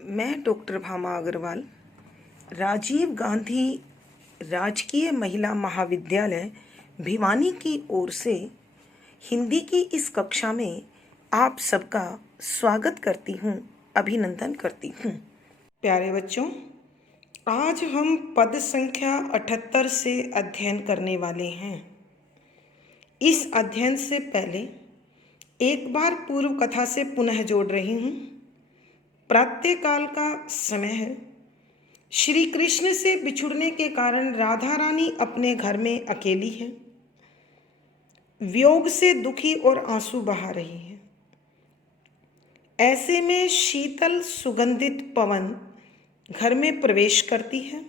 मैं डॉक्टर भामा अग्रवाल राजीव गांधी राजकीय महिला महाविद्यालय भिवानी की ओर से हिंदी की इस कक्षा में आप सबका स्वागत करती हूँ, अभिनंदन करती हूँ। प्यारे बच्चों, आज हम पद संख्या 78 से अध्ययन करने वाले हैं। इस अध्ययन से पहले एक बार पूर्व कथा से पुनः जोड़ रही हूँ। प्रातःकाल का समय है। श्री कृष्ण से बिछुड़ने के कारण राधा रानी अपने घर में अकेली है। वियोग से दुखी और आंसू बहा रही है। ऐसे में शीतल सुगंधित पवन घर में प्रवेश करती है।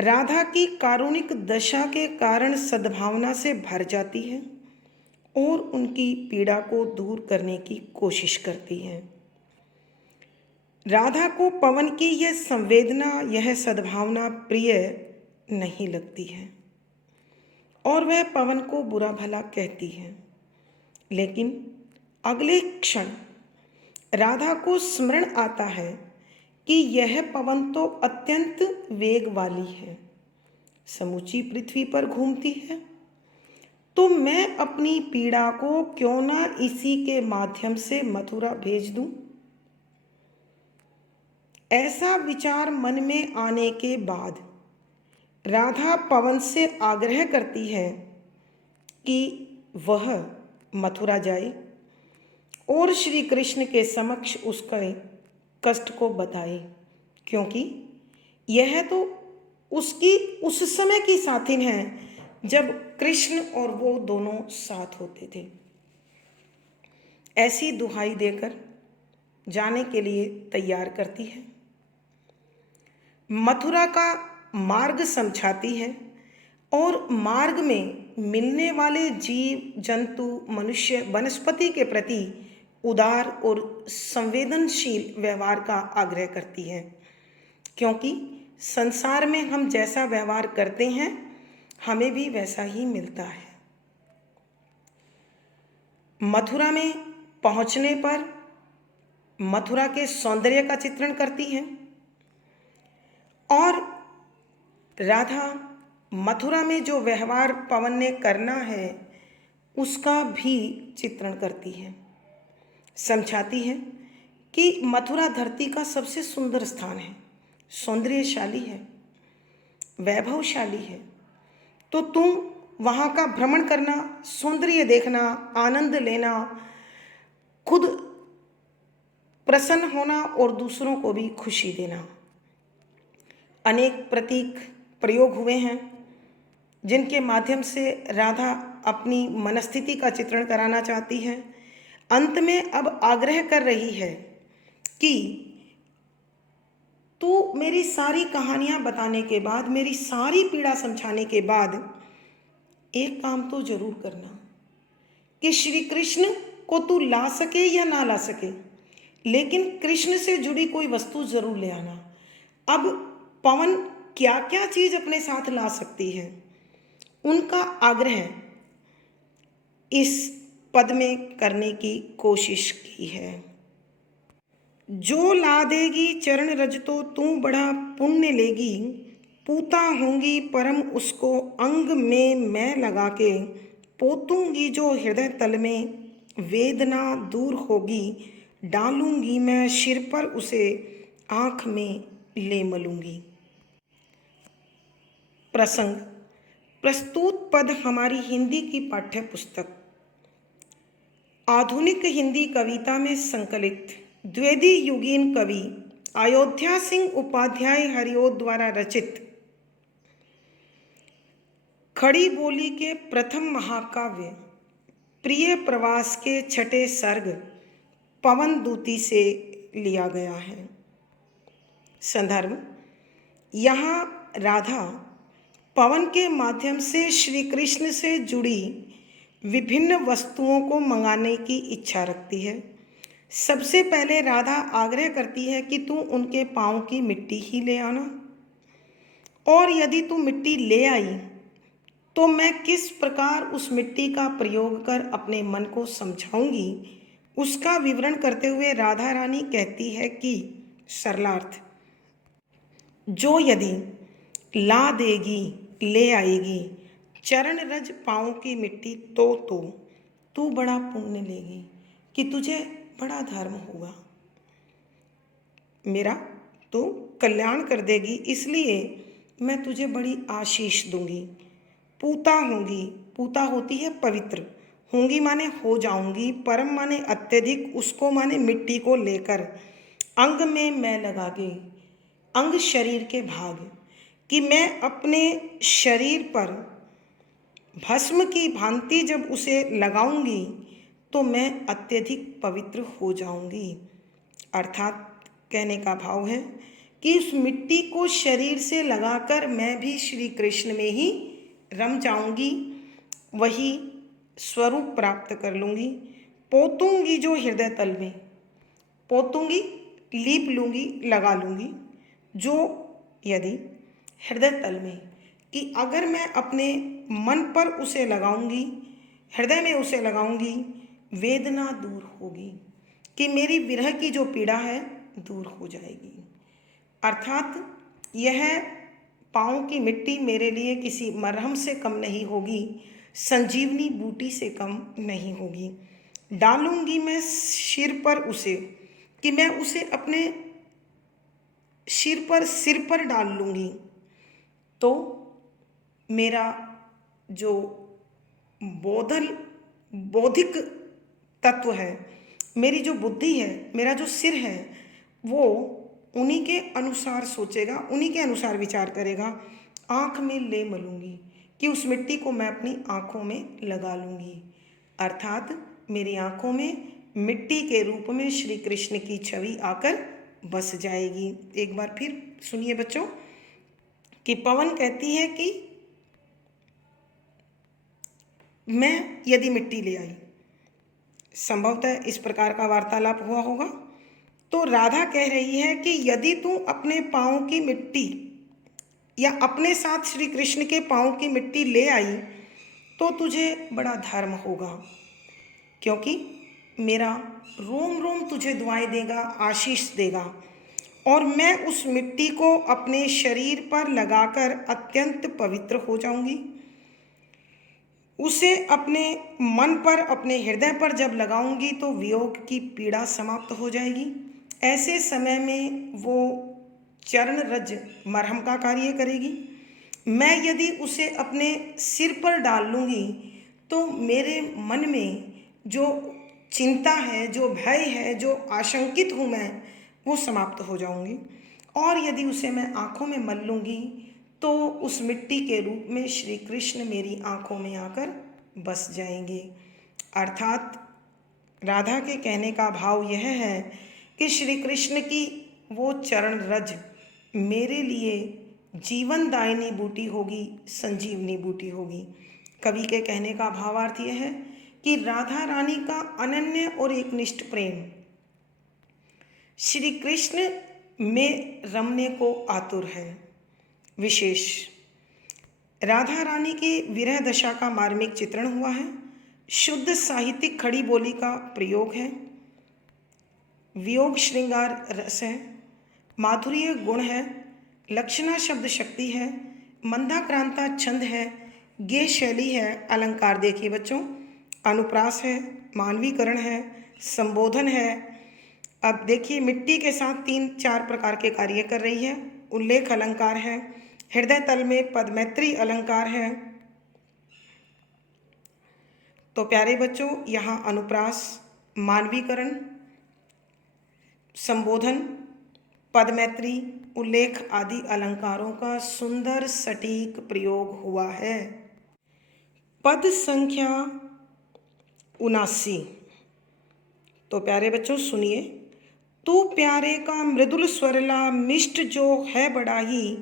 राधा की कारुणिक दशा के कारण सद्भावना से भर जाती है और उनकी पीड़ा को दूर करने की कोशिश करती है। राधा को पवन की यह संवेदना, यह सद्भावना प्रिय नहीं लगती है और वह पवन को बुरा भला कहती है। लेकिन अगले क्षण राधा को स्मरण आता है कि यह पवन तो अत्यंत वेग वाली है, समूची पृथ्वी पर घूमती है, तो मैं अपनी पीड़ा को क्यों ना इसी के माध्यम से मथुरा भेज दूं। ऐसा विचार मन में आने के बाद राधा पवन से आग्रह करती है कि वह मथुरा जाए और श्री कृष्ण के समक्ष उसके कष्ट को बताए, क्योंकि यह तो उसकी उस समय की साथिन है जब कृष्ण और वो दोनों साथ होते थे। ऐसी दुहाई देकर जाने के लिए तैयार करती है। मथुरा का मार्ग समझाती है और मार्ग में मिलने वाले जीव जंतु मनुष्य वनस्पति के प्रति उदार और संवेदनशील व्यवहार का आग्रह करती है, क्योंकि संसार में हम जैसा व्यवहार करते हैं हमें भी वैसा ही मिलता है। मथुरा में पहुंचने पर मथुरा के सौंदर्य का चित्रण करती है और राधा मथुरा में जो व्यवहार पवन ने करना है उसका भी चित्रण करती है। समझाती है कि मथुरा धरती का सबसे सुंदर स्थान है, सौंदर्यशाली है, वैभवशाली है, तो तुम वहाँ का भ्रमण करना, सौंदर्य देखना, आनंद लेना, खुद प्रसन्न होना और दूसरों को भी खुशी देना। अनेक प्रतीक प्रयोग हुए हैं जिनके माध्यम से राधा अपनी मनस्थिति का चित्रण कराना चाहती है। अंत में अब आग्रह कर रही है कि तू मेरी सारी कहानियां बताने के बाद, मेरी सारी पीड़ा समझाने के बाद एक काम तो जरूर करना कि श्री कृष्ण को तू ला सके या ना ला सके, लेकिन कृष्ण से जुड़ी कोई वस्तु जरूर ले आना। अब पवन क्या क्या चीज अपने साथ ला सकती है, उनका आग्रह इस पद में करने की कोशिश की है। जो ला देगी चरण रज तो तू बड़ा पुण्य लेगी, पूता होंगी परम उसको अंग में मैं लगा के, पोतूंगी जो हृदय तल में वेदना दूर होगी, डालूंगी मैं सिर पर उसे आँख में ले मलूंगी। प्रसंग प्रस्तुत पद हमारी हिंदी की पाठ्य पुस्तक आधुनिक हिंदी कविता में संकलित द्विवेदी युगीन कवि अयोध्या सिंह उपाध्याय हरिओद द्वारा रचित खड़ी बोली के प्रथम महाकाव्य प्रिय प्रवास के छठे सर्ग पवन दूती से लिया गया है। संदर्भ: यहाँ राधा पवन के माध्यम से श्री कृष्ण से जुड़ी विभिन्न वस्तुओं को मंगाने की इच्छा रखती है। सबसे पहले राधा आग्रह करती है कि तू उनके पाँव की मिट्टी ही ले आना, और यदि तू मिट्टी ले आई तो मैं किस प्रकार उस मिट्टी का प्रयोग कर अपने मन को समझाऊंगी, उसका विवरण करते हुए राधा रानी कहती है कि सरलार्थ, जो यदि ला देगी ले आएगी चरण रज पाँव की मिट्टी तो तू बड़ा पुण्य लेगी, कि तुझे बड़ा धर्म होगा, मेरा तो कल्याण कर देगी, इसलिए मैं तुझे बड़ी आशीष दूंगी। पूता होंगी, पूता होती है पवित्र, होंगी माने हो जाऊंगी, परम माने अत्यधिक, उसको माने मिट्टी को लेकर अंग में मैं लगा के, अंग शरीर के भाग, कि मैं अपने शरीर पर भस्म की भांति जब उसे लगाऊंगी तो मैं अत्यधिक पवित्र हो जाऊंगी। अर्थात कहने का भाव है कि उस मिट्टी को शरीर से लगाकर मैं भी श्री कृष्ण में ही रम जाऊंगी, वही स्वरूप प्राप्त कर लूँगी। पोतूंगी जो हृदय तल में, पोतूंगी लीप लूँगी, लगा लूँगी, जो यदि हृदय तल में, कि अगर मैं अपने मन पर उसे लगाऊंगी, हृदय में उसे लगाऊंगी, वेदना दूर होगी, कि मेरी विरह की जो पीड़ा है दूर हो जाएगी। अर्थात यह पाँव की मिट्टी मेरे लिए किसी मरहम से कम नहीं होगी, संजीवनी बूटी से कम नहीं होगी। डालूंगी मैं सिर पर उसे, कि मैं उसे अपने सिर पर डाल लूँगी, तो मेरा जो बौद्धिक तत्व है, मेरी जो बुद्धि है, मेरा जो सिर है, वो उन्हीं के अनुसार सोचेगा, उन्हीं के अनुसार विचार करेगा। आँख में ले मलूँगी, कि उस मिट्टी को मैं अपनी आँखों में लगा लूँगी। अर्थात मेरी आँखों में मिट्टी के रूप में श्री कृष्ण की छवि आकर बस जाएगी। एक बार फिर सुनिए बच्चों, कि पवन कहती है कि मैं यदि मिट्टी ले आई, संभवतः इस प्रकार का वार्तालाप हुआ होगा, तो राधा कह रही है कि यदि तू अपने पाँव की मिट्टी या अपने साथ श्री कृष्ण के पाँव की मिट्टी ले आई तो तुझे बड़ा धर्म होगा, क्योंकि मेरा रोम रोम तुझे दुआएं देगा, आशीष देगा, और मैं उस मिट्टी को अपने शरीर पर लगाकर अत्यंत पवित्र हो जाऊंगी। उसे अपने मन पर, अपने हृदय पर जब लगाऊंगी तो वियोग की पीड़ा समाप्त हो जाएगी। ऐसे समय में वो चरण रज मरहम का कार्य करेगी। मैं यदि उसे अपने सिर पर डाल लूँगी तो मेरे मन में जो चिंता है, जो भय है, जो आशंकित हूँ मैं, वो समाप्त हो जाऊंगी। और यदि उसे मैं आँखों में मल लूँगी तो उस मिट्टी के रूप में श्री कृष्ण मेरी आँखों में आकर बस जाएंगे। अर्थात राधा के कहने का भाव यह है कि श्री कृष्ण की वो चरण रज मेरे लिए जीवनदायिनी बूटी होगी, संजीवनी बूटी होगी। कवि के कहने का भावार्थ यह है कि राधा रानी का अनन्य और एकनिष्ठ प्रेम श्री कृष्ण में रमने को आतुर है। विशेष राधा रानी की विरह दशा का मार्मिक चित्रण हुआ है। शुद्ध साहित्यिक खड़ी बोली का प्रयोग है। वियोग श्रृंगार रस है, माधुर्य गुण है, लक्षणा शब्द शक्ति है, मंदाक्रांता छंद है, गे शैली है, अलंकार देखिए बच्चों, अनुप्रास है, मानवीकरण है, संबोधन है। अब देखिए मिट्टी के साथ 3-4 प्रकार के कार्य कर रही है। उल्लेख अलंकार है, हृदय तल में पदमैत्री अलंकार है। तो प्यारे बच्चों, यहाँ अनुप्रास, मानवीकरण, संबोधन, पदमैत्री, उल्लेख आदि अलंकारों का सुंदर सटीक प्रयोग हुआ है। पद संख्या 79। तो प्यारे बच्चों सुनिए, तू प्यारे का मृदुल स्वरला मिष्ट जो है बड़ा ही,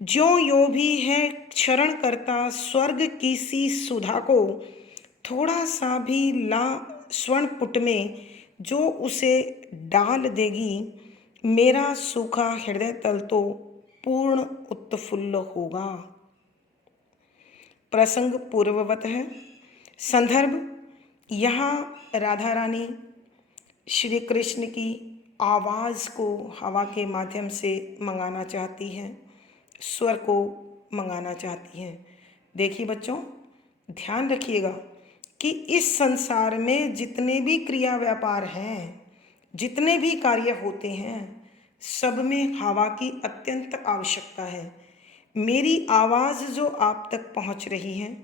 ज्यों यो भी है क्षरण करता स्वर्ग की सी सुधा को, थोड़ा सा भी ला स्वर्ण पुट में जो उसे डाल देगी, मेरा सूखा हृदय तल तो पूर्ण उत्फुल्ल होगा। प्रसंग पूर्ववत है। संदर्भ, यहाँ राधा रानी श्री कृष्ण की आवाज़ को हवा के माध्यम से मंगाना चाहती हैं, स्वर को मंगाना चाहती हैं। देखिए बच्चों, ध्यान रखिएगा कि इस संसार में जितने भी क्रिया व्यापार हैं, जितने भी कार्य होते हैं, सब में हवा की अत्यंत आवश्यकता है। मेरी आवाज़ जो आप तक पहुंच रही है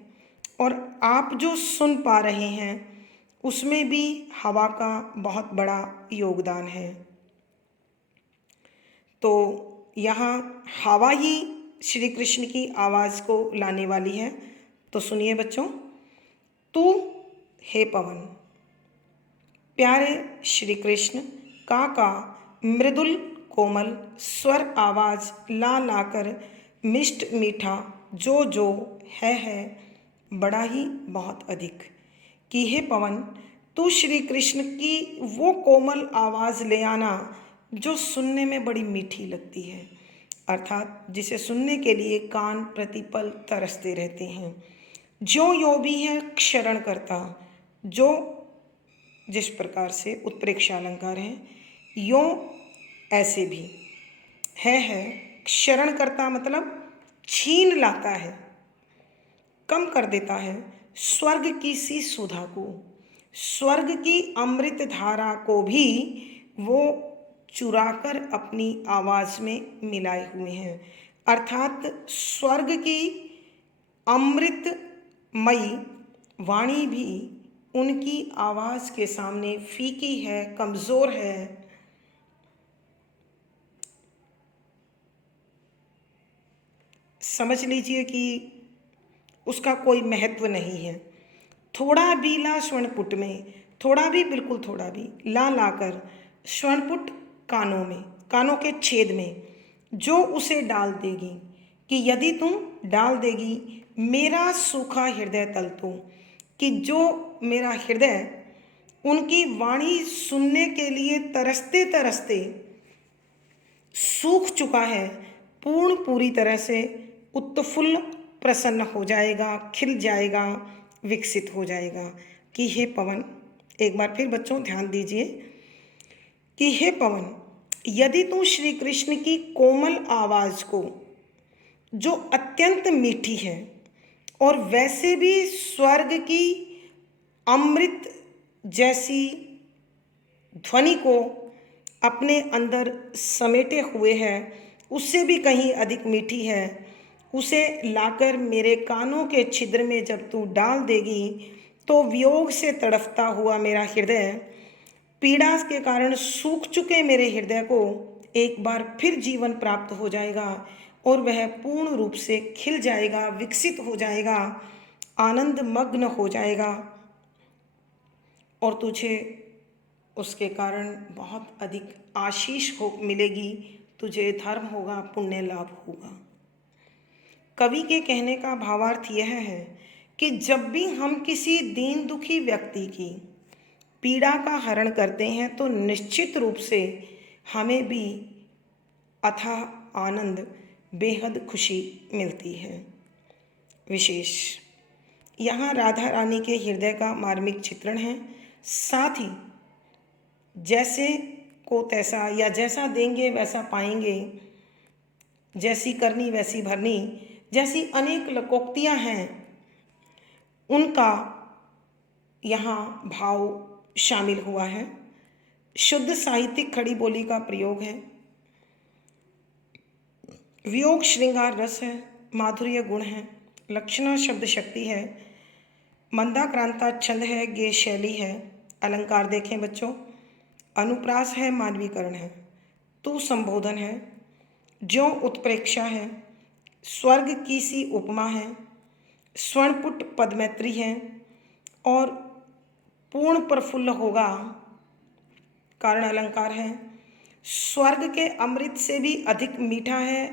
और आप जो सुन पा रहे हैं, उसमें भी हवा का बहुत बड़ा योगदान है। तो यहाँ हवा ही श्री कृष्ण की आवाज़ को लाने वाली है। तो सुनिए बच्चों, तू हे पवन, प्यारे श्री कृष्ण का मृदुल कोमल स्वर आवाज़ ला लाकर मिष्ट मीठा जो है बड़ा ही बहुत अधिक। कि हे पवन, तू श्री कृष्ण की वो कोमल आवाज़ ले आना जो सुनने में बड़ी मीठी लगती है, अर्थात जिसे सुनने के लिए कान प्रतिपल तरसते रहते हैं। जो यो भी है क्षरण करता, जो जिस प्रकार से उत्प्रेक्षा अलंकार है, यो ऐसे भी है क्षरण करता मतलब छीन लाता है, कम कर देता है स्वर्ग की सी सुधा को, स्वर्ग की अमृत धारा को भी वो चुराकर अपनी आवाज़ में मिलाए हुए हैं। अर्थात स्वर्ग की अमृतमयी वाणी भी उनकी आवाज़ के सामने फीकी है, कमज़ोर है। समझ लीजिए कि उसका कोई महत्व नहीं है। थोड़ा भी ला स्वर्णपुट में, थोड़ा भी, बिल्कुल थोड़ा भी ला लाकर स्वर्णपुट कानों में, कानों के छेद में जो उसे डाल देगी, कि यदि तुम डाल देगी मेरा सूखा हृदय तल तो, कि जो मेरा हृदय उनकी वाणी सुनने के लिए तरसते तरसते सूख चुका है, पूरी तरह से उत्फुल्ल प्रसन्न हो जाएगा, खिल जाएगा, विकसित हो जाएगा। कि हे पवन, एक बार फिर बच्चों ध्यान दीजिए कि हे पवन, यदि तू श्री कृष्ण की कोमल आवाज़ को, जो अत्यंत मीठी है और वैसे भी स्वर्ग की अमृत जैसी ध्वनि को अपने अंदर समेटे हुए है, उससे भी कहीं अधिक मीठी है, उसे लाकर मेरे कानों के छिद्र में जब तू डाल देगी तो वियोग से तड़फता हुआ मेरा हृदय, पीड़ा के कारण सूख चुके मेरे हृदय को एक बार फिर जीवन प्राप्त हो जाएगा और वह पूर्ण रूप से खिल जाएगा, विकसित हो जाएगा, आनंद मग्न हो जाएगा और तुझे उसके कारण बहुत अधिक आशीष हो मिलेगी, तुझे धर्म होगा, पुण्य लाभ होगा। कवि के कहने का भावार्थ यह है कि जब भी हम किसी दीन दुखी व्यक्ति की पीड़ा का हरण करते हैं तो निश्चित रूप से हमें भी अथाह आनंद, बेहद खुशी मिलती है। विशेष यहाँ राधा रानी के हृदय का मार्मिक चित्रण है। साथ ही जैसे को तैसा, या जैसा देंगे वैसा पाएंगे, जैसी करनी वैसी भरनी, जैसी अनेक लोकोक्तियाँ हैं, उनका यहाँ भाव शामिल हुआ है। शुद्ध साहित्यिक खड़ी बोली का प्रयोग है। वियोग श्रृंगार रस है, माधुर्य गुण है, लक्षणा शब्द शक्ति है, मंदाक्रांता छंद है, गे शैली है। अलंकार देखें बच्चों, अनुप्रास है, मानवीकरण है, तू संबोधन है, ज्यों उत्प्रेक्षा है, स्वर्ग की सी उपमा है, स्वर्णपुट पदमैत्री है और पूर्ण प्रफुल्ल होगा, कारण अलंकार है। स्वर्ग के अमृत से भी अधिक मीठा है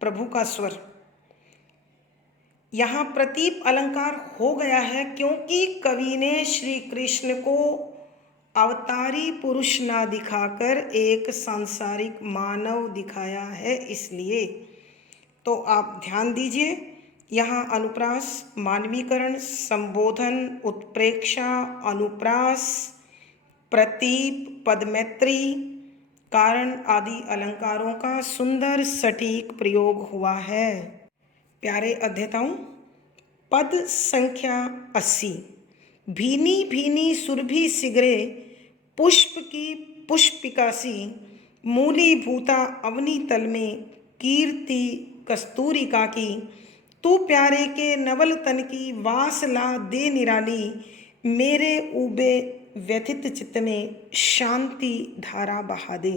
प्रभु का स्वर। यहाँ प्रतीप अलंकार हो गया है क्योंकि कवि ने श्री कृष्ण को अवतारी पुरुष ना दिखाकर एक सांसारिक मानव दिखाया है, इसलिए। तो आप ध्यान दीजिए, यहाँ अनुप्रास, मानवीकरण, संबोधन, उत्प्रेक्षा, अनुप्रास, प्रतीप, पदमैत्री कारण आदि अलंकारों का सुंदर सटीक प्रयोग हुआ है। प्यारे अध्येताओं, पद संख्या 80। भीनी भीनी सुरभि सिगरे पुष्प की पुष्पिका सी, मूली भूता अवनी तल में कीर्ति कस्तूरिका की। तू प्यारे के नवल तन की वास ला दे निराली, मेरे ऊबे व्यथित चित्त में शांति धारा बहा दे।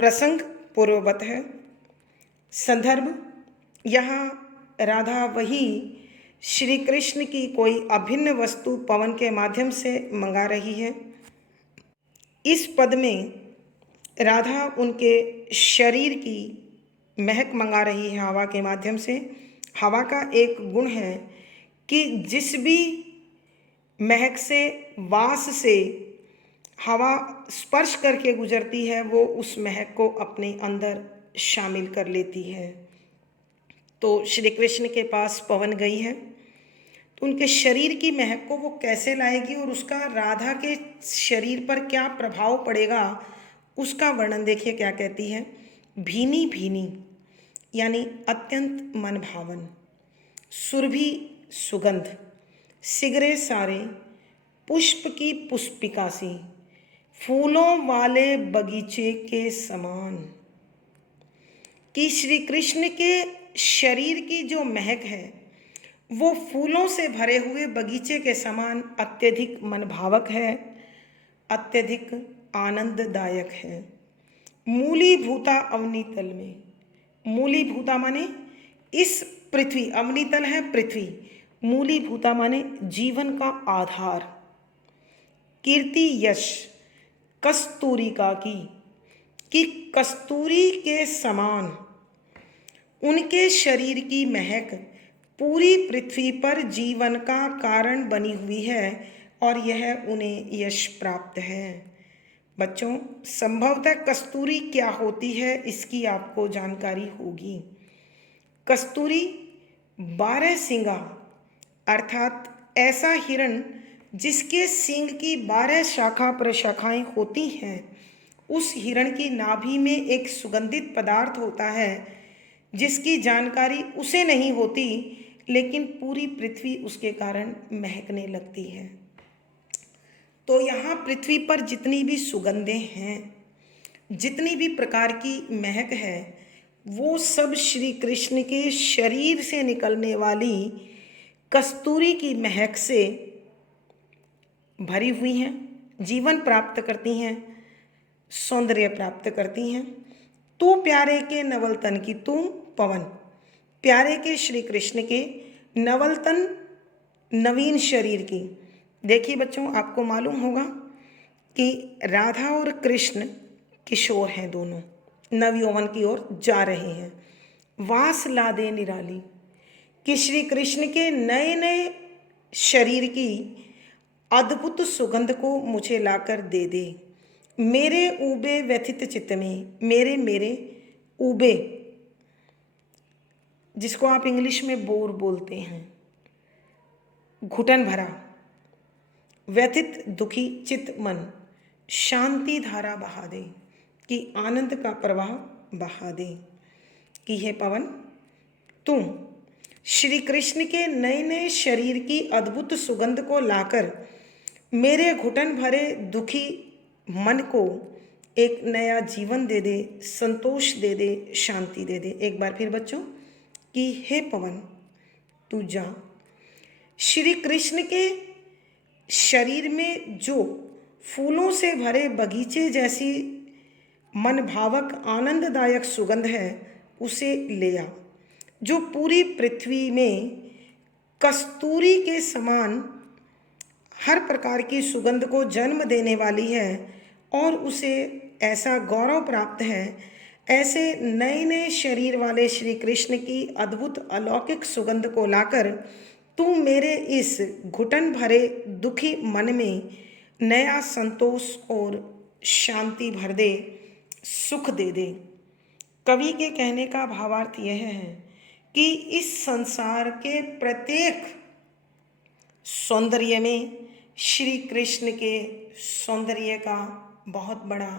प्रसंग पूर्ववत है। संदर्भ, यहाँ राधा वही श्री कृष्ण की कोई अभिन्न वस्तु पवन के माध्यम से मंगा रही है। इस पद में राधा उनके शरीर की महक मंगा रही है हवा के माध्यम से। हवा का एक गुण है कि जिस भी महक से, वास से हवा स्पर्श करके गुजरती है, वो उस महक को अपने अंदर शामिल कर लेती है। तो श्री कृष्ण के पास पवन गई है, तो उनके शरीर की महक को वो कैसे लाएगी और उसका राधा के शरीर पर क्या प्रभाव पड़ेगा, उसका वर्णन देखिए क्या कहती है। भीनी भीनी यानी अत्यंत मन भावन, सुरभि सुगंध, सिगरे सारे, पुष्प की पुष्पिका सी, फूलों वाले बगीचे के समान। कि श्री कृष्ण के शरीर की जो महक है वो फूलों से भरे हुए बगीचे के समान अत्यधिक मनभावक है, अत्यधिक आनंददायक है। मूली भूता अवनी तल में, मूली भूता माने इस पृथ्वी, अवनी तल है पृथ्वी, मूली भूता माने जीवन का आधार। कीर्ति यश कस्तूरिका की, कि कस्तूरी के समान उनके शरीर की महक पूरी पृथ्वी पर जीवन का कारण बनी हुई है और यह उन्हें यश प्राप्त है। बच्चों, संभवतः कस्तूरी क्या होती है इसकी आपको जानकारी होगी। कस्तूरी 12 सींगा अर्थात ऐसा हिरण जिसके सींग की 12 शाखा प्रशाखाएं होती हैं, उस हिरण की नाभि में एक सुगंधित पदार्थ होता है जिसकी जानकारी उसे नहीं होती, लेकिन पूरी पृथ्वी उसके कारण महकने लगती है। तो यहाँ पृथ्वी पर जितनी भी सुगंधें हैं, जितनी भी प्रकार की महक है, वो सब श्री कृष्ण के शरीर से निकलने वाली कस्तूरी की महक से भरी हुई हैं, जीवन प्राप्त करती हैं, सौंदर्य प्राप्त करती हैं। तू प्यारे के नवल तन की, तू पवन, प्यारे के श्री कृष्ण के नवल तन नवीन शरीर की। देखिए बच्चों, आपको मालूम होगा कि राधा और कृष्ण किशोर हैं, दोनों नवयौवन की ओर जा रहे हैं। वास ला दे निराली, कि श्री कृष्ण के नए नए शरीर की अद्भुत सुगंध को मुझे लाकर दे दे। मेरे ऊबे व्यथित चित्त में, मेरे ऊबे जिसको आप इंग्लिश में बोर बोलते हैं, घुटन भरा, व्यथित दुखी चित्त मन, शांति धारा बहा दे, कि आनंद का प्रवाह बहा दे। कि हे पवन, तुम श्री कृष्ण के नए नए शरीर की अद्भुत सुगंध को लाकर मेरे घुटन भरे दुखी मन को एक नया जीवन दे दे, संतोष दे दे, शांति दे दे। एक बार फिर बच्चों, कि हे पवन तू जा, श्री कृष्ण के शरीर में जो फूलों से भरे बगीचे जैसी मनभावक आनंददायक सुगंध है उसे ले आ, जो पूरी पृथ्वी में कस्तूरी के समान हर प्रकार की सुगंध को जन्म देने वाली है और उसे ऐसा गौरव प्राप्त है। ऐसे नए नए शरीर वाले श्री कृष्ण की अद्भुत अलौकिक सुगंध को लाकर तू मेरे इस घुटन भरे दुखी मन में नया संतोष और शांति भर दे, सुख दे दे। कवि के कहने का भावार्थ यह है कि इस संसार के प्रत्येक सौंदर्य में, श्री कृष्ण के सौंदर्य का बहुत बड़ा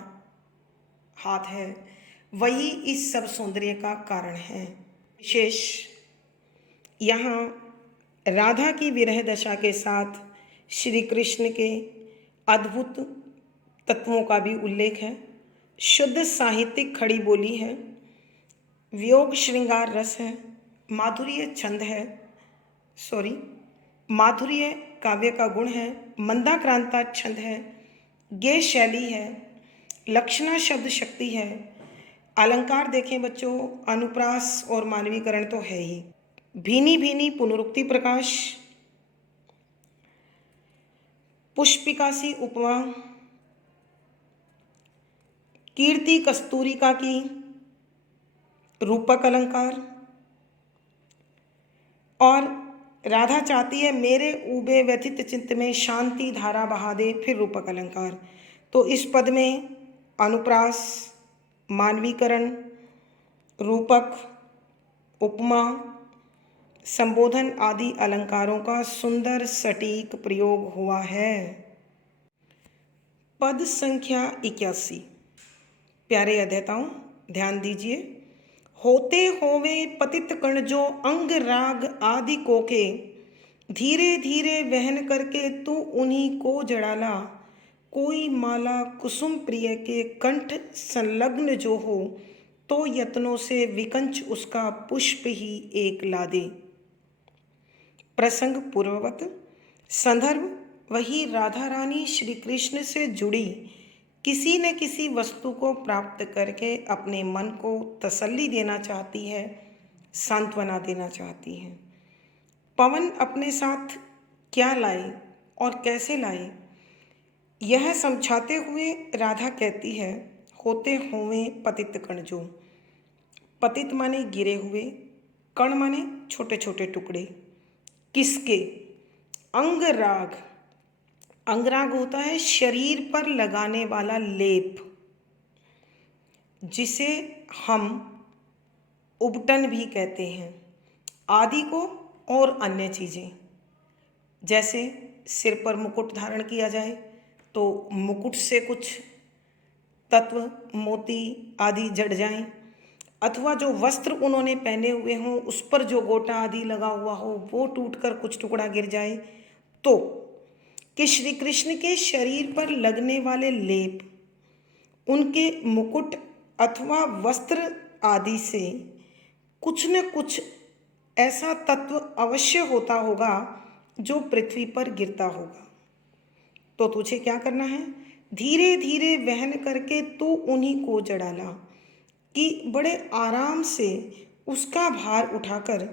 हाथ है, वही इस सब सौंदर्य का कारण है। विशेष यहाँ राधा की विरह दशा के साथ श्री कृष्ण के अद्भुत तत्वों का भी उल्लेख है। शुद्ध साहित्यिक खड़ी बोली है, वियोग श्रृंगार रस है, माधुर्य छंद है, माधुर्य काव्य का गुण है, मंदाक्रांता छंद है, गेय शैली है, लक्षणा शब्द शक्ति है, अलंकार देखें बच्चों, अनुप्रास और मानवीकरण तो है ही, भीनी भीनी पुनरुक्ति प्रकाश, पुष्पिकासी उपमा, कीर्ति कस्तूरिका की, रूपक अलंकार। और राधा चाहती है मेरे ऊबे व्यथित चित्त में शांति धारा बहा दे, फिर रूपक अलंकार। तो इस पद में अनुप्रास, मानवीकरण, रूपक, उपमा, संबोधन आदि अलंकारों का सुंदर सटीक प्रयोग हुआ है। पद संख्या 81। प्यारे अध्येताओं ध्यान दीजिए। होते होवे पतित कण जो अंग राग आदि को के, धीरे धीरे वहन करके तू उन्हीं को जड़ाला, कोई माला कुसुम प्रिय के कंठ संलग्न जो हो, तो यत्नों से विकंच उसका पुष्प ही एक ला दे। प्रसंग पूर्ववत। संदर्भ वही राधा रानी श्री कृष्ण से जुड़ी किसी न किसी वस्तु को प्राप्त करके अपने मन को तसल्ली देना चाहती है, सांत्वना देना चाहती है। पवन अपने साथ क्या लाए और कैसे लाए, यह समझाते हुए राधा कहती है, होते होवे पतित कण जो। पतित माने गिरे हुए, कण माने छोटे छोटे टुकड़े। किसके? अंगराग। अंगराग होता है शरीर पर लगाने वाला लेप, जिसे हम उबटन भी कहते हैं। आदि को और अन्य चीज़ें, जैसे सिर पर मुकुट धारण किया जाए तो मुकुट से कुछ तत्व मोती आदि जड़ जाएं, अथवा जो वस्त्र उन्होंने पहने हुए हों उस पर जो गोटा आदि लगा हुआ हो वो टूटकर कुछ टुकड़ा गिर जाए, तो कि श्री कृष्ण के शरीर पर लगने वाले लेप, उनके मुकुट अथवा वस्त्र आदि से कुछ न कुछ ऐसा तत्व अवश्य होता होगा जो पृथ्वी पर गिरता होगा। तो तुझे क्या करना है? धीरे धीरे वहन करके तू उन्हीं को जड़ाला, कि बड़े आराम से उसका भार उठाकर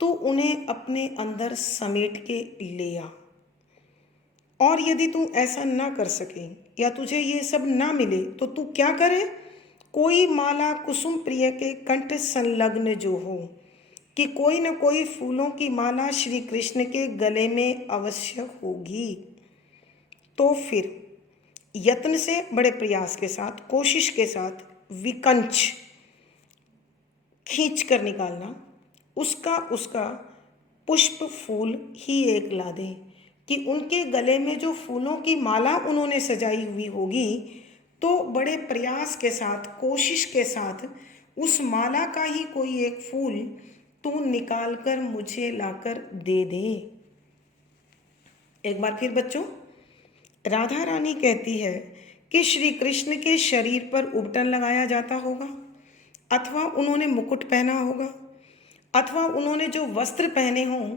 तू उन्हें अपने अंदर समेट के ले आ। और यदि तू ऐसा ना कर सके या तुझे ये सब ना मिले तो तू क्या करे? कोई माला कुसुम प्रिय के कंठ संलग्न जो हो, कि कोई न कोई फूलों की माला श्री कृष्ण के गले में अवश्य होगी। तो फिर यत्न से, बड़े प्रयास के साथ, कोशिश के साथ विकंच खींच कर निकालना, उसका पुष्प फूल ही एक ला दे, कि उनके गले में जो फूलों की माला उन्होंने सजाई हुई होगी, तो बड़े प्रयास के साथ, कोशिश के साथ उस माला का ही कोई एक फूल तू निकाल कर मुझे लाकर दे दे। एक बार फिर बच्चों, राधा रानी कहती है कि श्री कृष्ण के शरीर पर उबटन लगाया जाता होगा, अथवा उन्होंने मुकुट पहना होगा, अथवा उन्होंने जो वस्त्र पहने हों,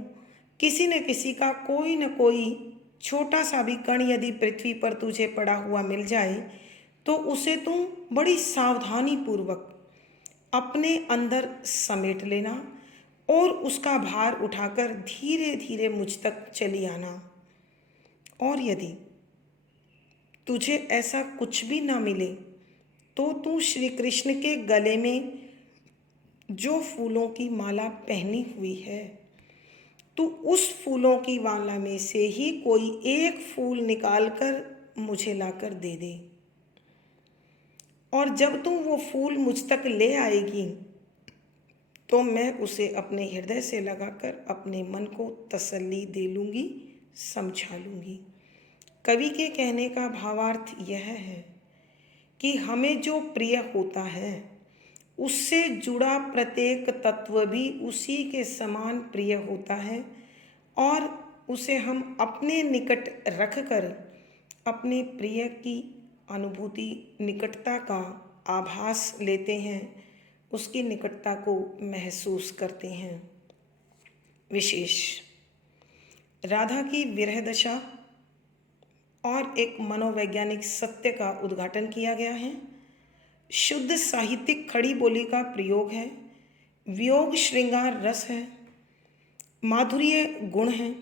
किसी न किसी का कोई न कोई छोटा सा भी कण यदि पृथ्वी पर तुझे पड़ा हुआ मिल जाए, तो उसे तुम बड़ी सावधानी पूर्वक अपने अंदर समेट लेना और उसका भार उठाकर धीरे धीरे मुझ तक चली आना। और यदि तुझे ऐसा कुछ भी ना मिले तो तू श्री कृष्ण के गले में जो फूलों की माला पहनी हुई है, तू उस फूलों की माला में से ही कोई एक फूल निकालकर मुझे लाकर दे दे। और जब तू वो फूल मुझ तक ले आएगी तो मैं उसे अपने हृदय से लगाकर अपने मन को तसल्ली दे लूँगी, समझा लूँगी। कवि के कहने का भावार्थ यह है कि हमें जो प्रिय होता है उससे जुड़ा प्रत्येक तत्व भी उसी के समान प्रिय होता है और उसे हम अपने निकट रखकर अपने प्रिय की अनुभूति, निकटता का आभास लेते हैं, उसकी निकटता को महसूस करते हैं। विशेष राधा की विरह दशा और एक मनोवैज्ञानिक सत्य का उद्घाटन किया गया है। शुद्ध साहित्यिक खड़ी बोली का प्रयोग है। वियोग श्रृंगार रस है, माधुर्य गुण है,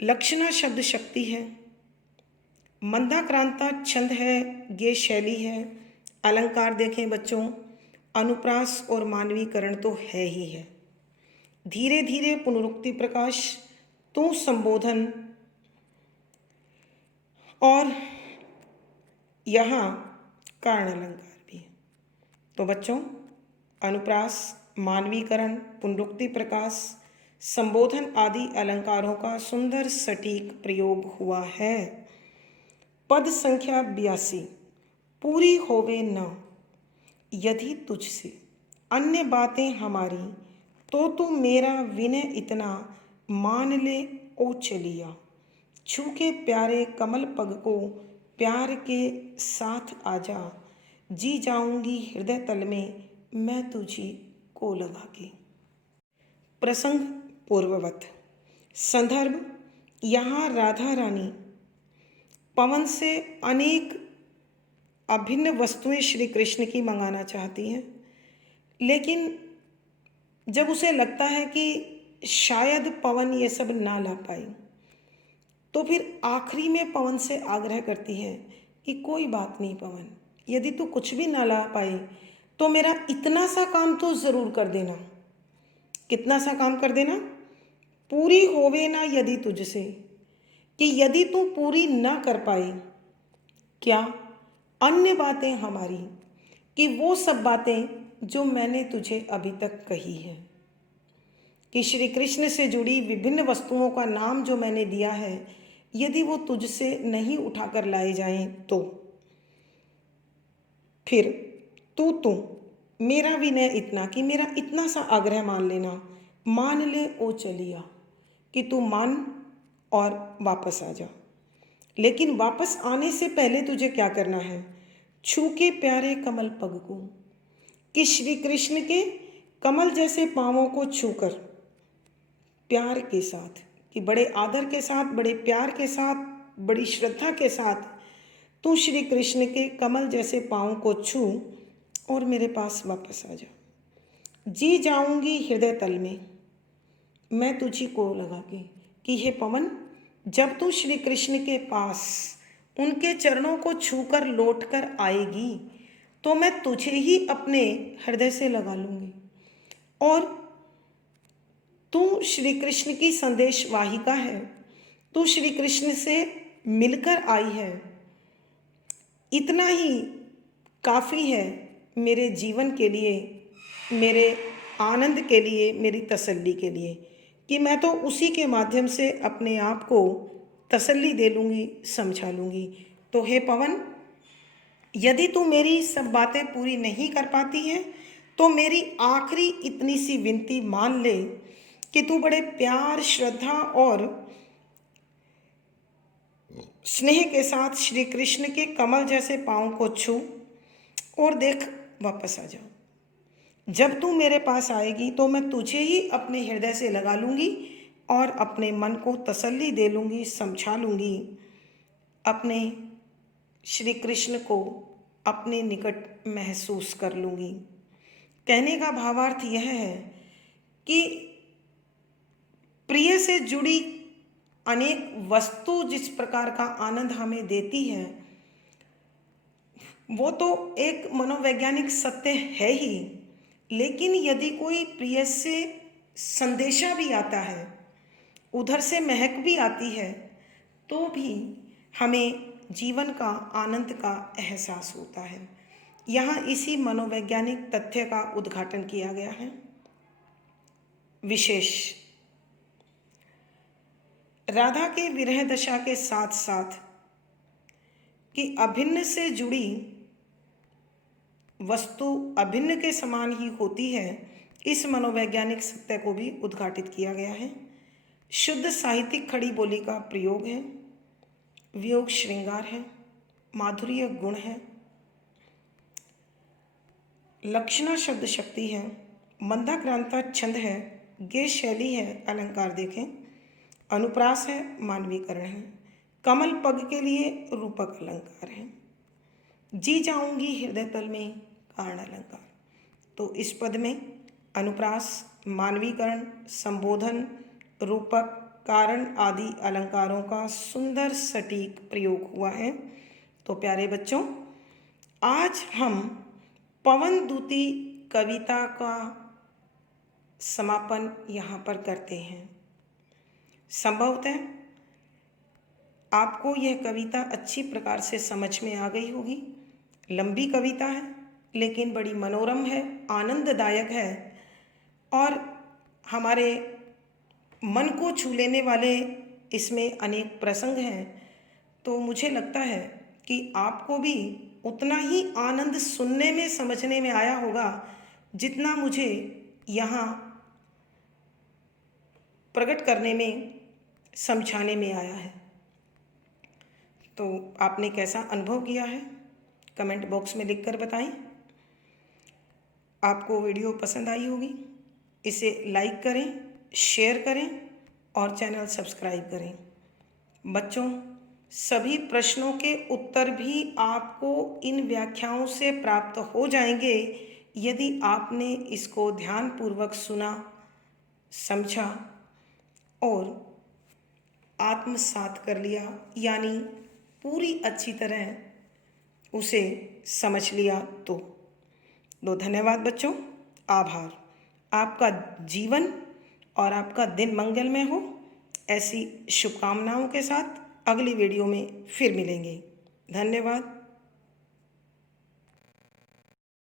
लक्षणा शब्द शक्ति है, मंदाक्रांता छंद है, गे शैली है, अलंकार देखें बच्चों, अनुप्रास और मानवीकरण तो है ही है। धीरे धीरे पुनरुक्ति प्रकाश, तू संबोधन, और यहाँ कारण अलंकार भी। तो बच्चों, अनुप्रास, मानवीकरण, पुनरुक्ति प्रकाश, संबोधन आदि अलंकारों का सुंदर सटीक प्रयोग हुआ है। पद संख्या 82। पूरी होवे न यदि तुझसे अन्य बातें हमारी, तो तू मेरा विनय इतना मान ले ओ चलिया। छू के प्यारे कमल पग को प्यार के साथ आजा, जी जाऊंगी हृदय तल में मैं तुझी को लगा के। प्रसंग पूर्ववत। संदर्भ, यहाँ राधा रानी पवन से अनेक अभिन्न वस्तुएं श्री कृष्ण की मंगाना चाहती हैं, लेकिन जब उसे लगता है कि शायद पवन ये सब ना ला पाए, तो फिर आखिरी में पवन से आग्रह करती है कि कोई बात नहीं पवन, यदि तू कुछ भी ना ला पाए तो मेरा इतना सा काम तो ज़रूर कर देना। कितना सा काम कर देना? पूरी होवे ना यदि तुझसे, कि यदि तू पूरी ना कर पाए क्या अन्य बातें हमारी, कि वो सब बातें जो मैंने तुझे अभी तक कही है, कि श्री कृष्ण से जुड़ी विभिन्न वस्तुओं का नाम जो मैंने दिया है, यदि वो तुझसे नहीं उठाकर लाए जाएं तो फिर तू मेरा विनय इतना, कि मेरा इतना सा आग्रह मान लेना, मान ले ओ चलिया, कि तू मान और वापस आ जा। लेकिन वापस आने से पहले तुझे क्या करना है? छू के प्यारे कमल पग को, कि श्री कृष्ण के कमल जैसे पांवों को छूकर प्यार के साथ, कि बड़े आदर के साथ, बड़े प्यार के साथ, बड़ी श्रद्धा के साथ तू श्री कृष्ण के कमल जैसे पाँव को छू और मेरे पास वापस आ जा। जी जाऊंगी हृदय तल में मैं तुझी को लगा के, कि हे पवन, जब तू श्री कृष्ण के पास उनके चरणों को छूकर लौटकर आएगी तो मैं तुझे ही अपने हृदय से लगा लूँगी, और तू श्री कृष्ण की संदेश वाहिका है, तू श्री कृष्ण से मिलकर आई है। इतना ही काफ़ी है मेरे जीवन के लिए, मेरे आनंद के लिए, मेरी तसल्ली के लिए, कि मैं तो उसी के माध्यम से अपने आप को तसल्ली दे लूँगी, समझा लूँगी। तो हे पवन, यदि तू मेरी सब बातें पूरी नहीं कर पाती है तो मेरी आखिरी इतनी सी विनती मान ले कि तू बड़े प्यार, श्रद्धा और स्नेह के साथ श्री कृष्ण के कमल जैसे पाँव को छू और देख वापस आ जा। जब तू मेरे पास आएगी तो मैं तुझे ही अपने हृदय से लगा लूँगी और अपने मन को तसल्ली दे लूँगी, समझा लूँगी, अपने श्री कृष्ण को अपने निकट महसूस कर लूँगी। कहने का भावार्थ यह है कि प्रिय से जुड़ी अनेक वस्तु जिस प्रकार का आनंद हमें देती है, वो तो एक मनोवैज्ञानिक सत्य है ही, लेकिन यदि कोई प्रिय से संदेशा भी आता है, उधर से महक भी आती है, तो भी हमें जीवन का आनंद का एहसास होता है। यहाँ इसी मनोवैज्ञानिक तथ्य का उद्घाटन किया गया है। विशेष। विशेष। राधा के विरह दशा के साथ साथ कि अभिन्न से जुड़ी वस्तु अभिन्न के समान ही होती है, इस मनोवैज्ञानिक सत्य को भी उद्घाटित किया गया है। शुद्ध साहित्यिक खड़ी बोली का प्रयोग है, वियोग श्रृंगार है, माधुर्य गुण है, लक्षणा शब्द शक्ति है, मंदाक्रांता छंद है, गे शैली है, अलंकार देखें, अनुप्रास है, मानवीकरण है, कमल पग के लिए रूपक अलंकार है, जी जाऊंगी हृदय तल में कारण अलंकार। तो इस पद में अनुप्रास, मानवीकरण, संबोधन, रूपक, कारण आदि अलंकारों का सुंदर सटीक प्रयोग हुआ है। तो प्यारे बच्चों, आज हम पवन दूती कविता का समापन यहाँ पर करते हैं। संभवतः आपको यह कविता अच्छी प्रकार से समझ में आ गई होगी। लंबी कविता है लेकिन बड़ी मनोरम है, आनंददायक है और हमारे मन को छू लेने वाले इसमें अनेक प्रसंग हैं। तो मुझे लगता है कि आपको भी उतना ही आनंद सुनने में, समझने में आया होगा जितना मुझे यहाँ प्रकट करने में, समझाने में आया है। तो आपने कैसा अनुभव किया है कमेंट बॉक्स में लिखकर बताएं। आपको वीडियो पसंद आई होगी, इसे लाइक करें, शेयर करें और चैनल सब्सक्राइब करें। बच्चों, सभी प्रश्नों के उत्तर भी आपको इन व्याख्याओं से प्राप्त हो जाएंगे यदि आपने इसको ध्यानपूर्वक सुना, समझा और आत्मसात कर लिया, यानी पूरी अच्छी तरह उसे समझ लिया। तो धन्यवाद बच्चों, आभार। आपका जीवन और आपका दिन मंगलमय हो, ऐसी शुभकामनाओं के साथ अगली वीडियो में फिर मिलेंगे। धन्यवाद।